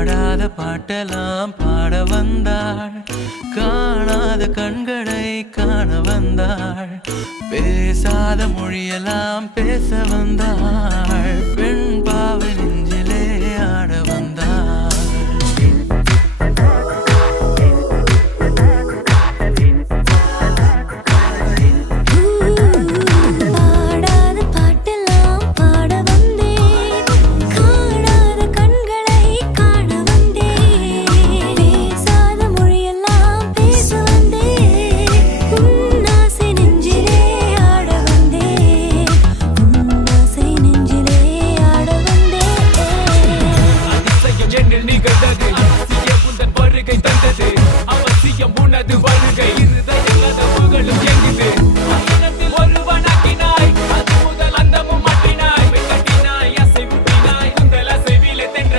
பாடாத பாட்டெல்லாம் பாட வந்தாள், காணாத கண்களை காண வந்தாள், பேசாத மொழியெல்லாம் பேச வந்தாள். பெண்